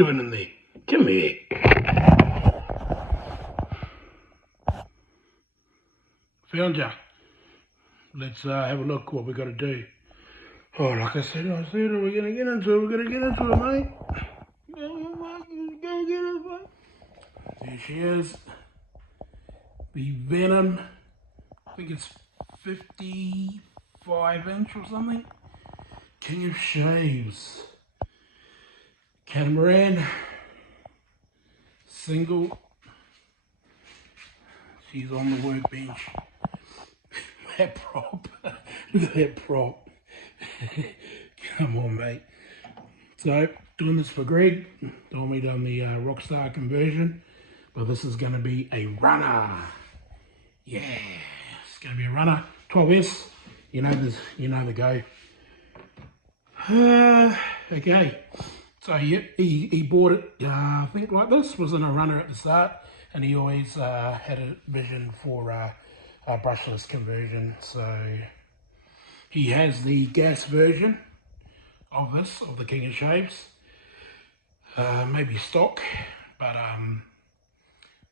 doing in there? Come here. Found ya. Let's have a look what we got to do. Oh, like I said, we're going to get into it. We're going to get into it, mate. Go get it, mate. There she is. The Venom. I think it's 55-inch or something. King of Shaves. Catamaran. Single. She's on the workbench. That prop. Look at that prop. Come on, mate. So, doing this for Greg. Normally done the Rockstar conversion. But this is going to be a runner. Yeah. It's going to be a runner. 12S. You know the go. Okay. So, yeah, he bought it, I think like this. Was in a runner at the start. And he always had a vision for a brushless conversion. So, he has the gas version of this, of the King of Shaves. Maybe stock, but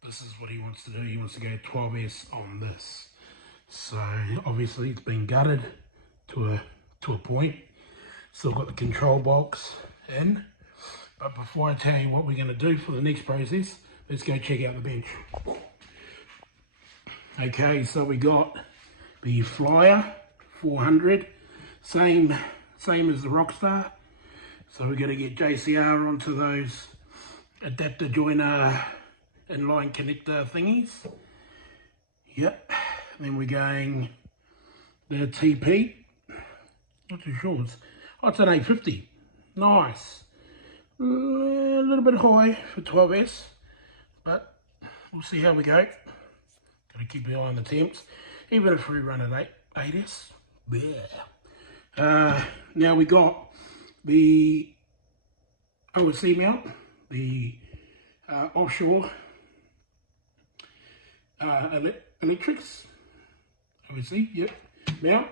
this is what he wants to do. He wants to go 12S on this. So obviously it's been gutted to a point. Still got the control box in. But before I tell you what we're going to do for the next process, let's go check out the bench. Okay, so we got the FLIER 400, same as the Rockstar. So we're going to get JCR onto those adapter joiner inline connector thingies. Yep. And then we're going the TP. Not too sure. It's an 850. Nice. A little bit high for 12S, but we'll see how we go. Got to keep an eye on the temps, even if we run an 8S. Yeah. Now we got the OSC mount, the offshore electrics, OSC, yep, mount.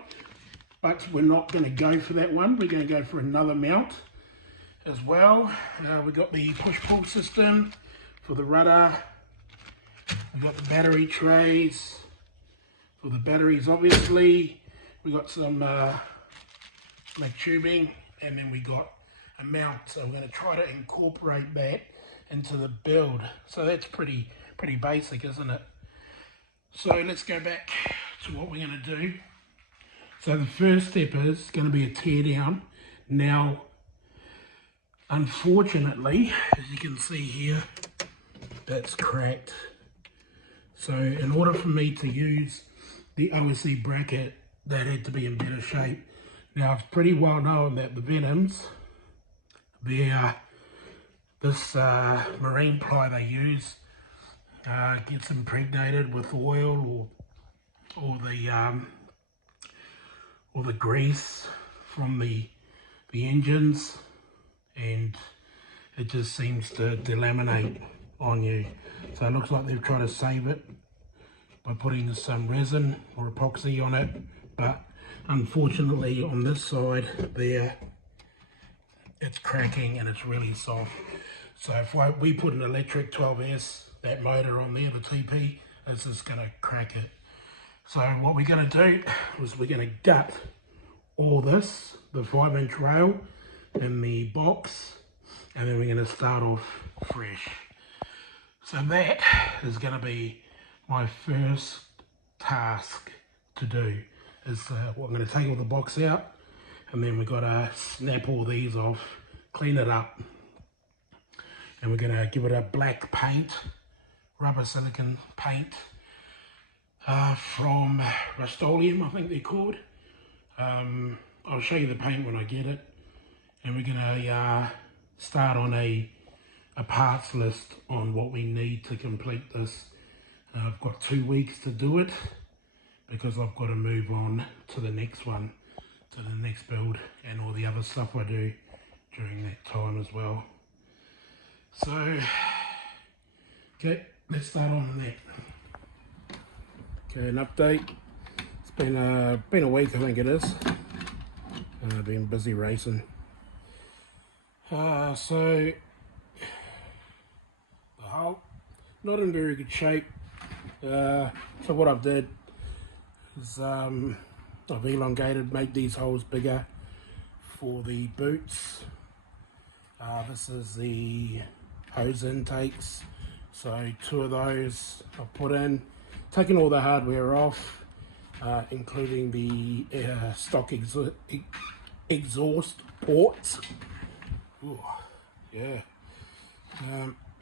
But we're not going to go for that one. We're going to go for another mount as well. We got the push-pull system for the rudder. We got the battery trays for the batteries, obviously. We got some black tubing, and then we got a mount. So we're going to try to incorporate that into the build. So that's pretty basic, isn't it? So let's go back to what we're going to do. So the first step is going to be a tear down. Now, unfortunately, as you can see here, that's cracked. So in order for me to use the OSC bracket, that had to be in better shape. Now it's pretty well known that the Venoms, this marine ply they use gets impregnated with oil or the grease from the engines, and it just seems to delaminate on you. So it looks like they've tried to save it by putting some resin or epoxy on it, but unfortunately on this side there, it's cracking and it's really soft. So if we put an electric 12S, that motor on there, the TP, it's just going to crack it. So what we're going to do is we're going to gut all this, the 5-inch rail in the box, and then we're going to start off fresh. So that is going to be my first task to do. Is I'm going to take all the box out, and then we've got to snap all these off, clean it up, and we're going to give it a black paint, rubber silicone paint from Rust-Oleum, I think they're called. I'll show you the paint when I get it, and we're going to start on a parts list on what we need to complete this. I've got 2 weeks to do it because I've got to move on to the next one, to the next build, and all the other stuff I do during that time as well. So, okay, let's start on that. Okay, an update. It's been a week, I think it is. I've been busy racing. So hole. Not in very good shape. So what I've did is I've elongated, made these holes bigger for the boots. This is the hose intakes, so 2 of those I've put in, taking all the hardware off, including the stock exhaust ports. Ooh, yeah.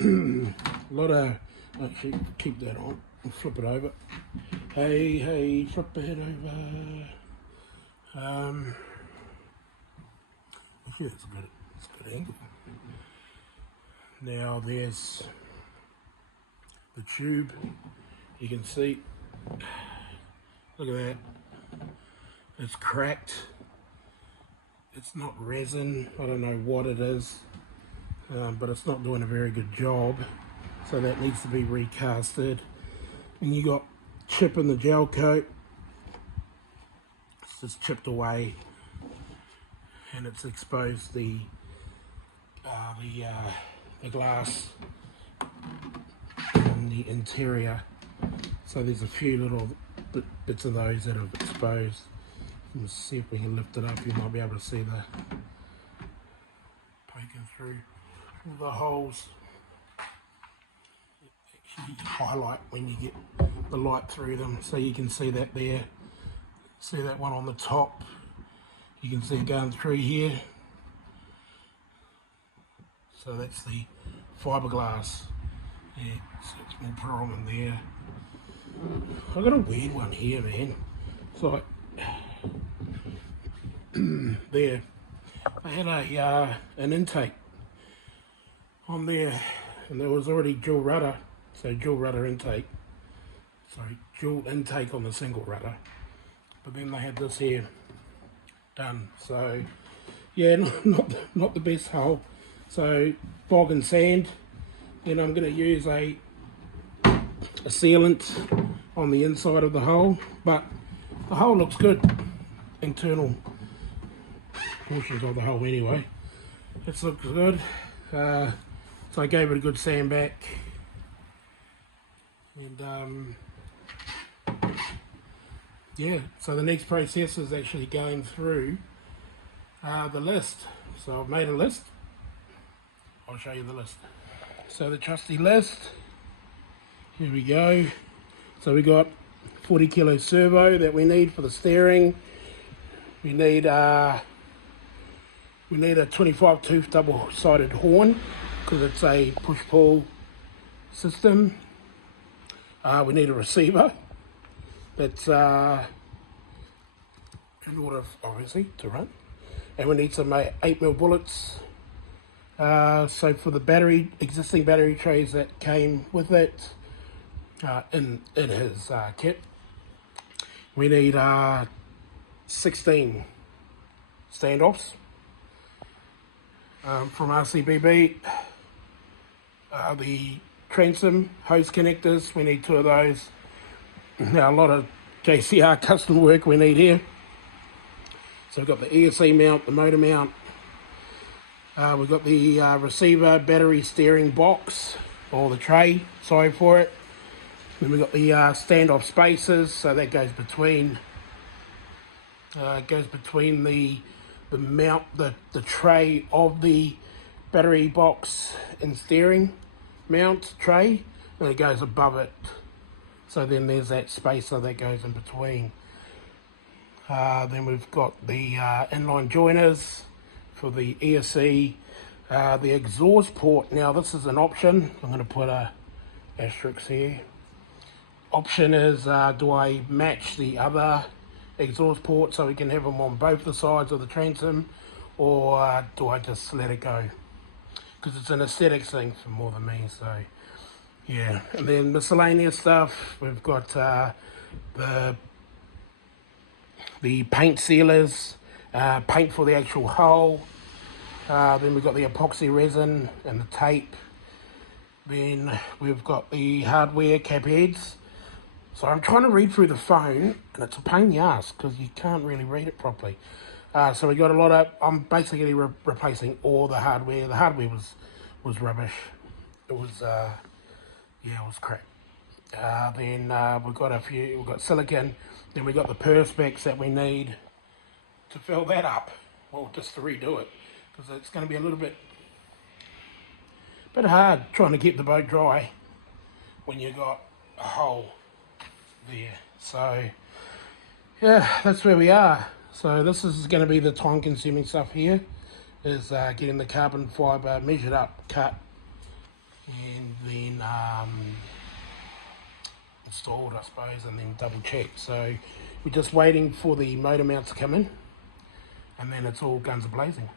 A lot of, actually keep that on and flip it over. Hey, flip it over. Actually it's a good angle. Now there's the tube, you can see, look at that, it's cracked, it's not resin, I don't know what it is, but it's not doing a very good job, so that needs to be recasted. And you got chip in the gel coat, it's just chipped away, and it's exposed the glass on the interior, so there's a few little bits of those that have exposed. Let's see if we can lift it up, you might be able to see the poking through all the holes. Actually highlight when you get the light through them, so you can see that there, see that one on the top, you can see it going through here. So that's the fiberglass. Yeah, so it's more prominent there. I got a weird one here, man. It's like there. I had an intake on there, and there was already dual rudder, so dual rudder intake. Sorry, dual intake on the single rudder. But then they had this here done. So yeah, not the best hole. So bog and sand, then I'm going to use a sealant on the inside of the hole, but the hole looks good, internal portions of the hole anyway, it looks good. So I gave it a good sand back, and yeah, so the next process is actually going through the list. So I've made a list, I'll show you the list. So the trusty list, here we go. So we got 40 kilo servo that we need for the steering. We need a 25 tooth double-sided horn because it's a push-pull system. We need a receiver that's in order, obviously, to run. And we need some 8mm bullets. So for the existing battery trays that came with it in his kit, we need 16 standoffs from RCBB. The transom hose connectors, we need 2 of those. Now a lot of JCR custom work we need here. So we've got the ESC mount, the motor mount. We've got the receiver battery steering box, or the tray, sorry for it. Then we've got the standoff spacers, so that goes between the mount, the tray of the battery box and steering mount tray, and it goes above it. So then there's that spacer that goes in between. Then we've got the inline joiners for the ESC, the exhaust port. Now this is an option. I'm going to put a asterisk here. Option is, do I match the other exhaust port so we can have them on both the sides of the transom, or do I just let it go? Because it's an aesthetics thing for more than me, so yeah. And then miscellaneous stuff, we've got the paint sealers, paint for the actual hole. Then we've got the epoxy resin and the tape. Then we've got the hardware cap heads. So I'm trying to read through the phone, and it's a pain in the ass because you can't really read it properly. So we got a lot of, I'm basically replacing all the hardware. The hardware was rubbish. It was Yeah, it was crap. Then we've got silicon, then we've got the perspex that we need to fill that up. Well, just to redo it, because it's going to be a bit hard trying to keep the boat dry when you got a hole there. So yeah, that's where we are. So this is going to be the time consuming stuff here, is getting the carbon fibre measured up, cut, and then installed, I suppose, and then double checked. So we're just waiting for the motor mounts to come in, and then it's all guns a-blazing.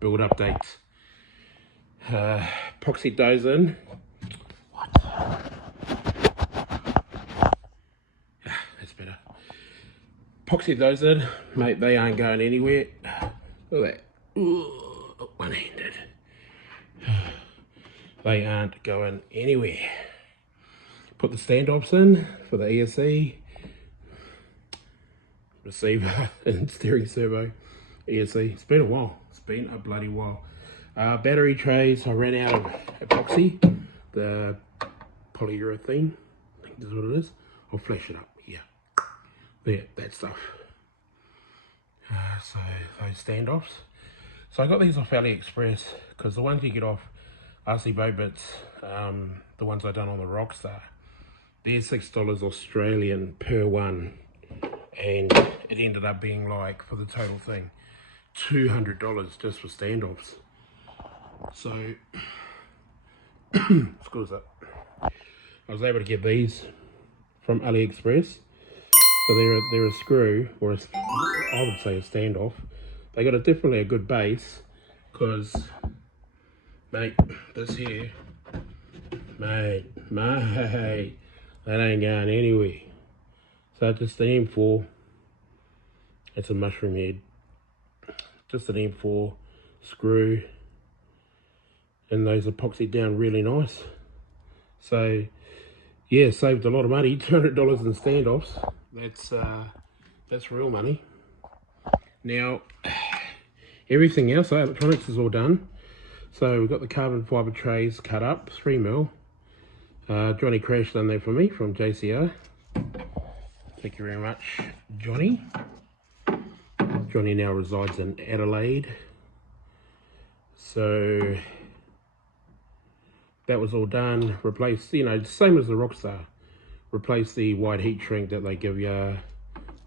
Build updates. Epoxy goes in. What? That's better. Epoxy goes in, mate. They aren't going anywhere. Look at that. Ooh, one-handed. They aren't going anywhere. Put the standoffs in for the ESC, receiver and steering servo. ESC. It's been a while. It's been a bloody while. Battery trays. I ran out of epoxy, the polyurethane. I think that's what it is. I'll flash it up. Yeah, there, that stuff. So those standoffs. So I got these off AliExpress, because the ones you get off RC Boat Bits, the ones I done on the Rockstar, they're $6 Australian per one, and it ended up being like, for the total thing, $200 just for standoffs. So screws up. I was able to get these from AliExpress. So they're a screw, or I would say a standoff. They got definitely a good base, because mate, this here, mate, that ain't going anywhere. So just the M4, it's a mushroom head. Just an M4 screw, and those epoxied down really nice. So yeah, saved a lot of money. $200 in standoffs. That's real money. Now everything else, our electronics is all done. So we've got the carbon fibre trays cut up, 3mm. Johnny Crash done that for me from JCR. Thank you very much, Johnny. Johnny now resides in Adelaide. So that was all done. Replaced, you know, same as the Rockstar. Replaced the white heat shrink that they give you.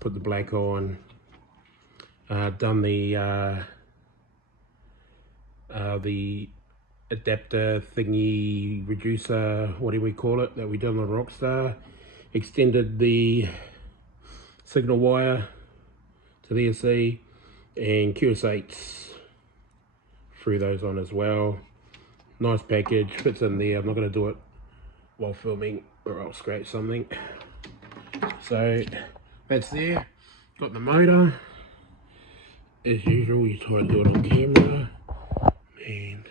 Put the black on. Done the adapter thingy reducer, what do we call it, that we done on the Rockstar. Extended the signal wire to the ESC, and QS8s threw those on as well. Nice package, fits in there. I'm not going to do it while filming or I'll scratch something. So that's there. Got the motor. As usual, you try to do it on camera, and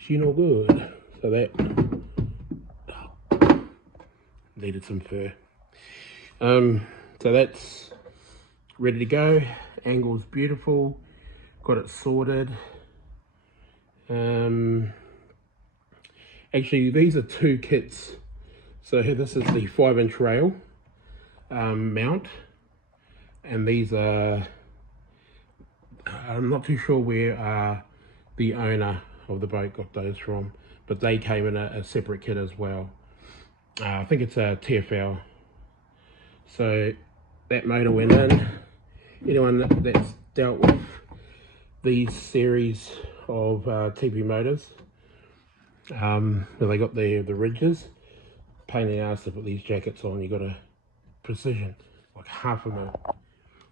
she no good. So that needed some fur. So that's ready to go. Angle's beautiful. Got it sorted. Actually, these are two kits. So here, this is the 5-inch rail mount, and these are, I'm not too sure where the owner of the boat got those from, but they came in a separate kit as well. I think it's a TFL. So that motor went in. Anyone that's dealt with these series of TP motors, they got the ridges. Pain in the ass to put these jackets on. You got a precision like 1/2 mil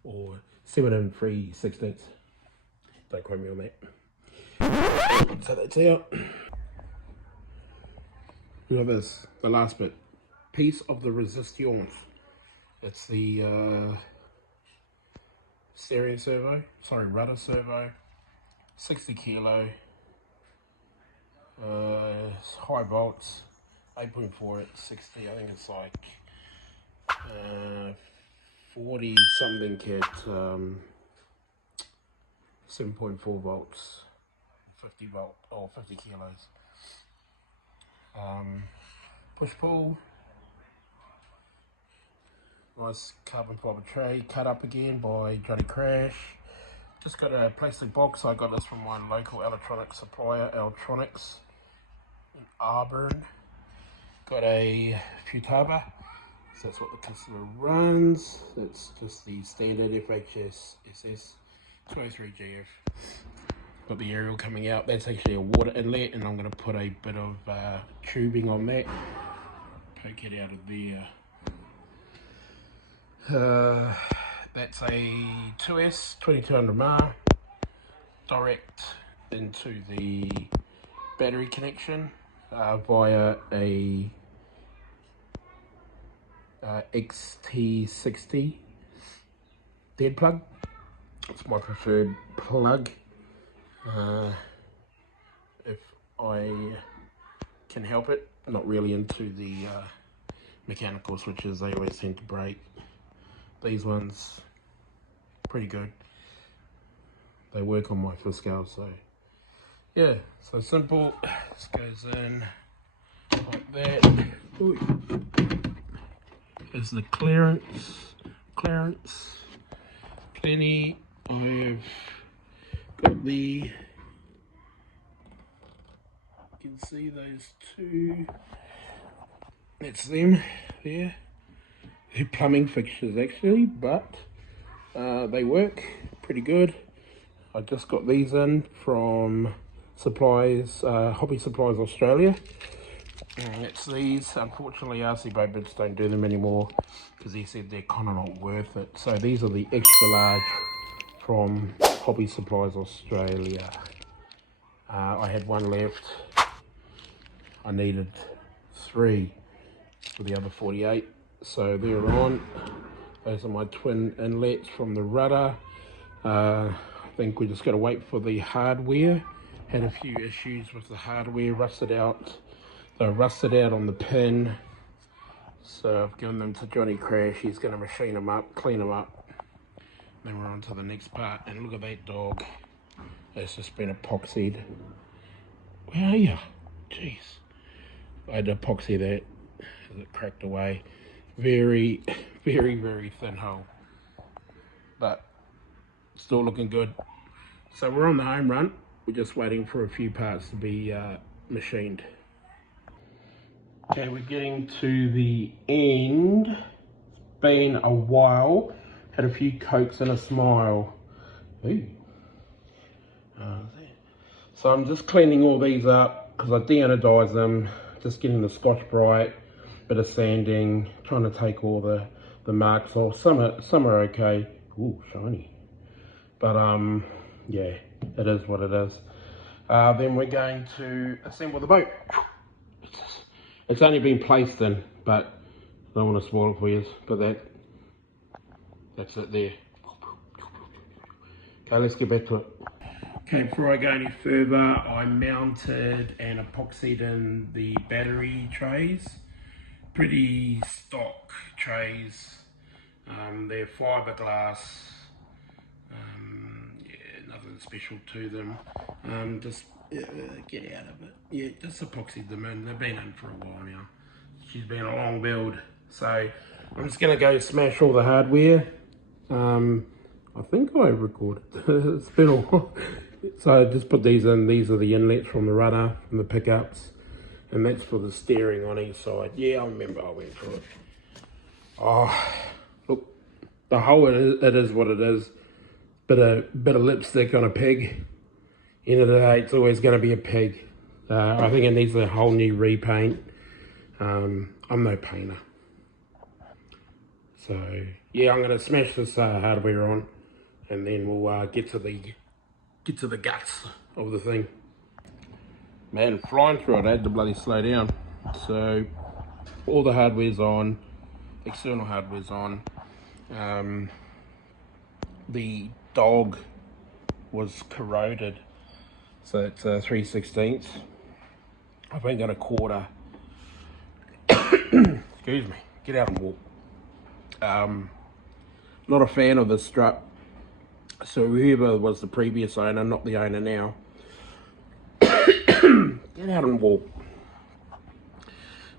or 7 3/16. Don't quote me on that. So that's out. We have this, the last bit, piece of the resistance. It's the rudder servo, 60 kilo, high volts, 8.4 at 60. I think it's like 40 something kit, 7.4 volts, 50 volt or 50 kilos. Push pull, nice carbon fiber tray, cut up again by Johnny Crash. Just got a plastic box. I got this from my local electronics supplier, Electronics in Auburn. Got a Futaba, so that's what the customer runs. It's just the standard FHS SS 203GF. Got the aerial coming out. That's actually a water inlet, and I'm going to put a bit of tubing on that. Poke it out of there. That's a 2S 2200 mAh, direct into the battery connection via a XT60 dead plug. It's my preferred plug. If I can help it, not really into the mechanical switches, they always seem to break. These ones, pretty good. They work on my full scale, so yeah, so simple. This goes in like that. Ooh. There's the clearance, plenty. I've got the, you can see those two, that's them there. They're plumbing fixtures actually, but they work pretty good. I just got these in from Supplies, Hobby Supplies Australia. It's these. Unfortunately, RC Boatbits don't do them anymore because he said they're kind of not worth it. So these are the extra large from Hobby Supplies Australia. I had one left. I needed 3 for the other 48. So they're on. Those are my twin inlets from the rudder. I think we just got to wait for the hardware. Had a few issues with the hardware, rusted out. They're rusted out on the pin. So I've given them to Johnny Crash. He's going to machine them up, clean them up. Then we're on to the next part. And look at that dog. It's just been epoxied. Where are you? Jeez. I had to epoxy that as it cracked away. Very, very, very thin hole. But still looking good. So we're on the home run. We're just waiting for a few parts to be machined. Okay, we're getting to the end. It's been a while. Had a few cokes and a smile. Ooh. So I'm just cleaning all these up because I de-anodized them. Just getting the Scotch-Brite, bit of sanding, trying to take all the marks off. Some are okay. Ooh, shiny. But yeah, it is what it is. Then we're going to assemble the boat. It's only been placed in, but I don't want to spoil it for you. But that's it there. Okay, let's get back to it. Okay, before I go any further, I mounted and epoxied in the battery trays. Pretty stock trays. They're fiberglass. Yeah, nothing special to them. Just get out of it. Yeah, just epoxied them in. They've been in for a while now. She's been a long build. So I'm just going to go smash all the hardware. I think I recorded. It's been a while. So I just put these in. These are the inlets from the rudder, from the pickups. and that's for the steering on each side. Yeah, I remember I went through it. Oh, look, the hole, it is what it is. Bit of lipstick on a pig. End of the day, it's always going to be a pig. I think it needs a whole new repaint. I'm no painter. So yeah, I'm going to smash this hardware on, and then we'll get to the guts of the thing. Man, flying through it, I had to bloody slow down. So all the hardware's on, external hardware's on. The dog was corroded, so it's 3/16. I've only got a quarter. Excuse me, get out and walk. Not a fan of the strut. So whoever was the previous owner, not the owner now, get out and walk.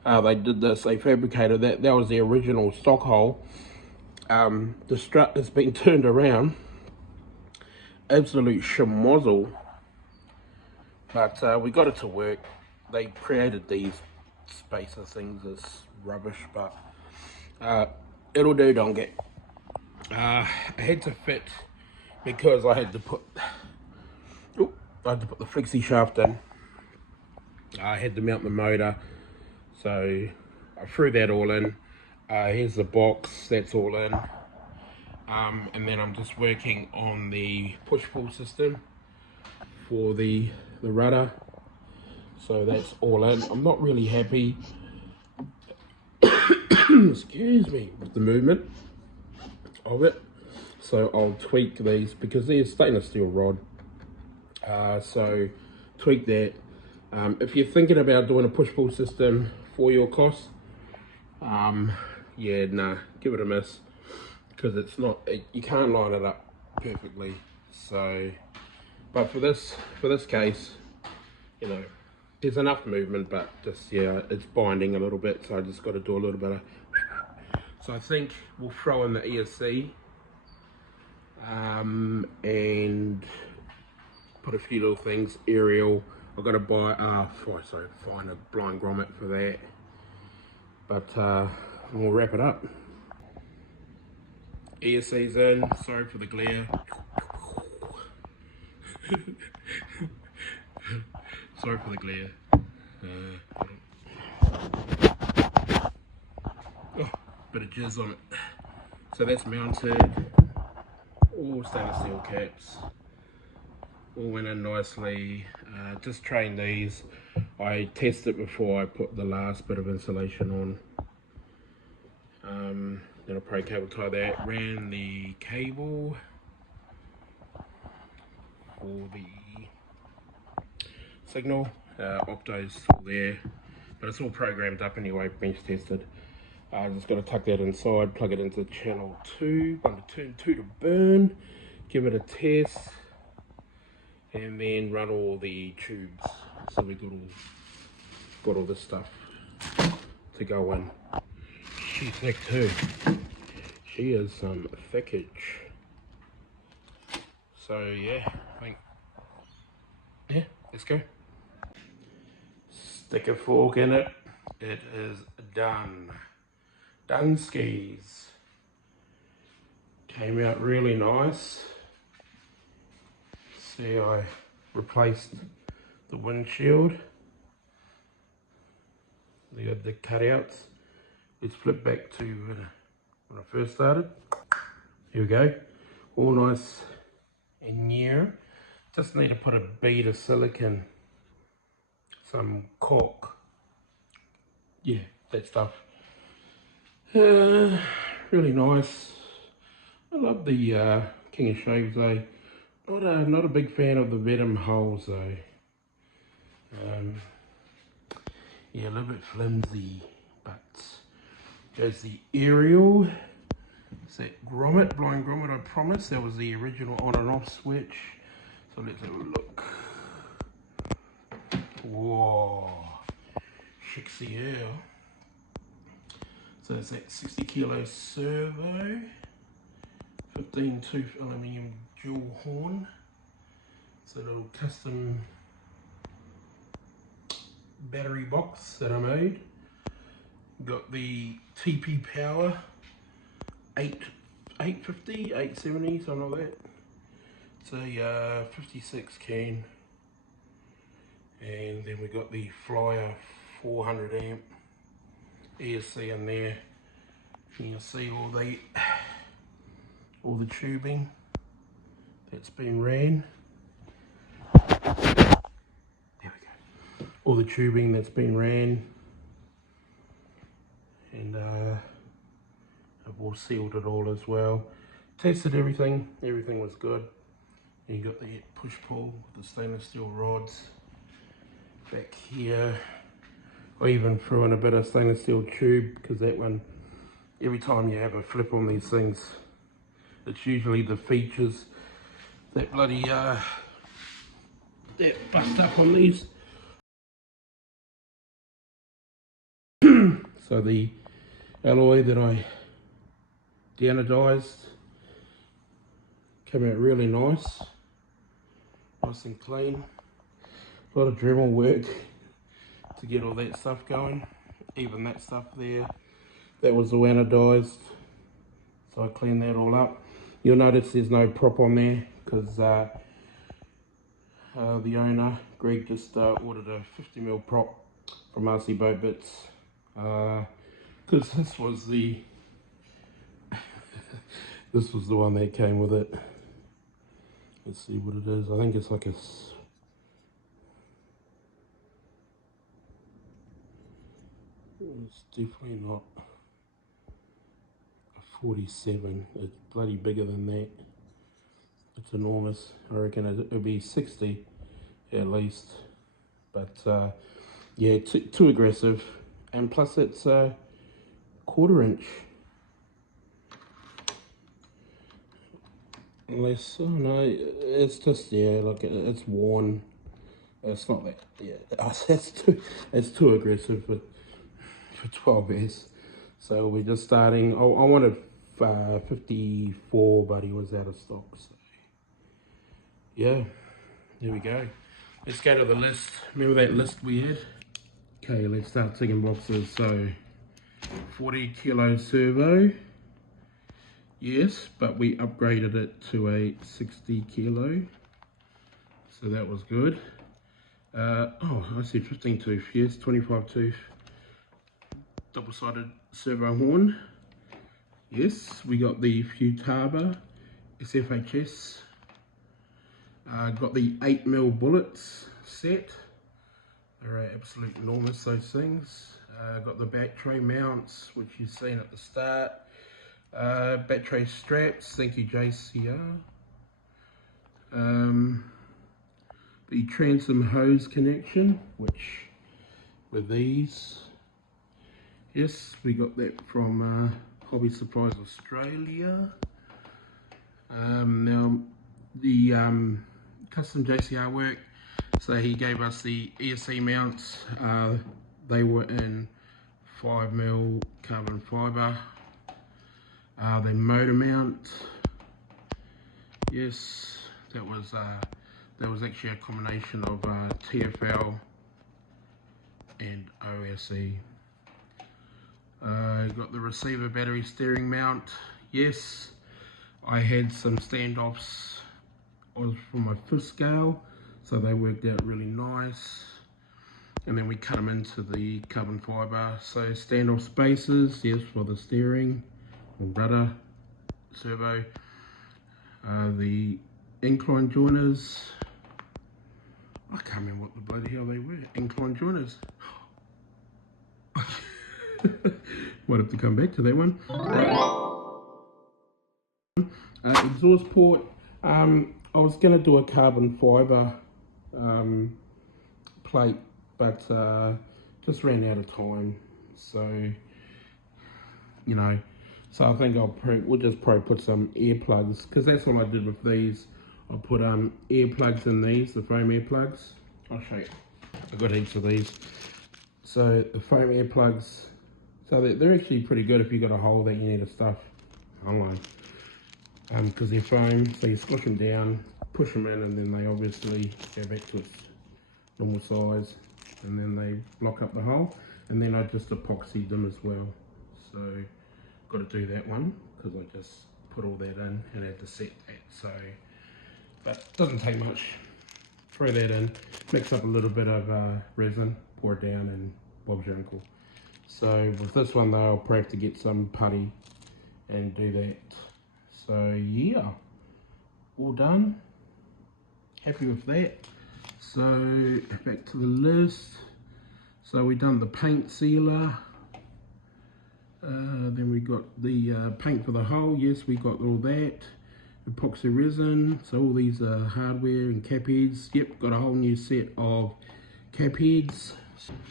They did this, they fabricated that. That was the original stock hole. The strut has been turned around. Absolute schmozzle. But we got it to work. They created these spacer things as rubbish, but it'll do, donkey. I had to fit, because I had to put the flexi shaft in. I had to mount the motor, so I threw that all in. Here's the box, that's all in. And then I'm just working on the push-pull system for the rudder, so that's all in. I'm not really happy excuse me, with the movement of it, so I'll tweak these because they're stainless steel rod. So tweak that. If you're thinking about doing a push-pull system for your cost, yeah, nah, give it a miss, because it's not, you can't line it up perfectly. So, but for this case, you know, there's enough movement, but just, yeah, it's binding a little bit, so I just got to do a little bit of, so I think we'll throw in the ESC, and put a few little things, aerial. I've got to buy, find a blind grommet for that, but we'll wrap it up. ESC's in, sorry for the glare. Sorry for the glare. Oh, bit of jizz on it. So that's mounted, all stainless steel caps. All went in nicely. Just trained these. I tested before I put the last bit of insulation on. Then I probably cable tie that. Ran the cable for the signal. Opto's still there, but it's all programmed up anyway, bench tested. I just got to tuck that inside, plug it into channel 2, under turn 2 to burn, give it a test, and then run all the tubes. So we got all this stuff to go in. She's thick too. She is some thickage. So yeah, I think, yeah, let's go. Stick a fork in it. It is done. Done skis. Came out really nice. See, I replaced the windshield. They got the cutouts. Let's flip back to when I first started. Here we go. All nice and new. Just need to put a bead of silicone, some cork. Yeah, that stuff. Really nice. I love the King of Shaves though. Not a big fan of the Venom holes though. Yeah, a little bit flimsy, but there's the aerial. It's that grommet, blind grommet, I promise. That was the original on and off switch. So let's have a look. Whoa, Shixie. So it's that 60 kilo servo, 15 tooth aluminium dual horn. It's a little custom battery box that I made. Got the TP Power 850, 870, something like that. It's a 56 can. And then we got the FLIER 400 amp ESC in there. You can see all the tubing that's been ran. There we go. All the tubing that's been ran, and I've all sealed it all as well. Tested everything. Everything was good. And you got the push pull with the stainless steel rods back here. I even threw in a bit of stainless steel tube because that one, every time you have a flip on these things, it's usually the features that bloody that bust up on these. So the alloy that I de-anodized came out really nice and clean. A lot of Dremel work to get all that stuff going. Even that stuff there, that was all anodized, so I cleaned that all up. You'll notice there's no prop on there because the owner, Greg, just ordered a 50mm prop from RC Boat Bits because this was the this was the one that came with it. Let's see what it is. I think it's like it's definitely not a 47. It's bloody bigger than that. It's enormous. I reckon it'll be 60 at least. But yeah, too aggressive. And plus it's a 1/4 inch. Unless, oh no, it's just, yeah, like it's worn. It's not that, yeah, it's too aggressive for 12S. So we're just starting. I wanted 54, but he was out of stock. So yeah, there we go. Let's go to the list. Remember that list we had? Okay, let's start ticking boxes. So 40 kilo servo. Yes, but we upgraded it to a 60 kilo. So that was good. Oh, I see 15 tooth. Yes, 25 tooth. Double-sided servo horn. Yes, we got the Futaba SFHS. Got the 8mm bullets set. They're absolute enormous, those things. Got the back tray mounts, which you've seen at the start. Back tray straps, thank you JCR. The transom hose connection, which were these. Yes, we got that from Hobby Supplies Australia. Now the custom JCR work, so he gave us the ESC mounts. They were in 5mm carbon fibre. The motor mount, yes, that was actually a combination of TFL and OSE. Got the receiver battery steering mount. Yes, I had some standoffs from my fifth scale, so they worked out really nice. And then we cut them into the carbon fibre. So standoff spacers, yes, for the steering, rudder, servo. The incline joiners. I can't remember what the bloody hell they were. Incline joiners. Might have to come back to that one. Exhaust port. I was going to do a carbon fibre plate, but just ran out of time. So, you know, so I think we'll just probably put some earplugs, because that's what I did with these. I put earplugs in these, the foam earplugs. I'll show you. I've got heaps of these. So the foam earplugs, so they're actually pretty good if you've got a hole that you need to stuff online. Because they're foam, so you squish them down, push them in, and then they obviously go back to its normal size. and then they block up the hole, and then I just epoxied them as well. So got to do that one because I just put all that in and had to set that. So, but it doesn't take much. Throw that in, mix up a little bit of resin, pour it down, and bob's your uncle. So with this one though, I'll probably have to get some putty and do that. So yeah, all done. Happy with that. So back to the list. So we done the paint sealer. Then we got the paint for the hole. Yes, we got all that. Epoxy resin. So all these hardware and cap heads. Yep, got a whole new set of cap heads.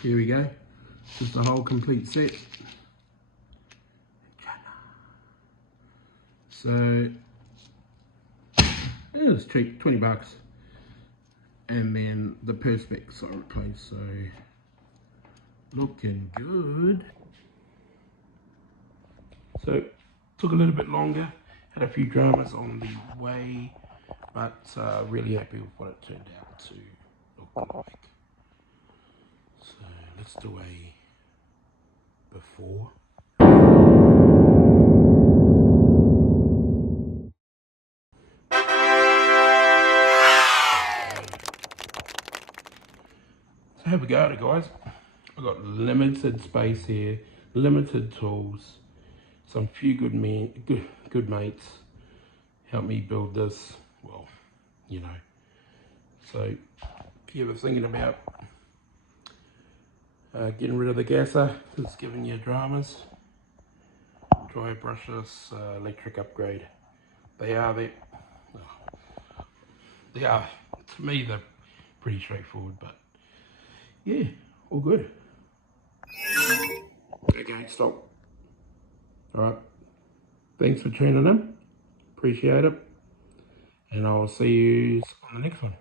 Here we go. Just a whole complete set. So it's cheap, 20 bucks. And then the perspex I replaced, so looking good. So took a little bit longer, had a few dramas on the way, but really happy with what it turned out to look like. So let's do a before. So here we go, guys. I've got limited space here, limited tools, some few good mates help me build this. Well, you know. So if you're ever thinking about getting rid of the gasser that's giving you dramas, try a brushless electric upgrade. They are, to me, they're pretty straightforward, but yeah, all good. Okay, stop. Alright, thanks for tuning in, appreciate it, and I'll see you on the next one.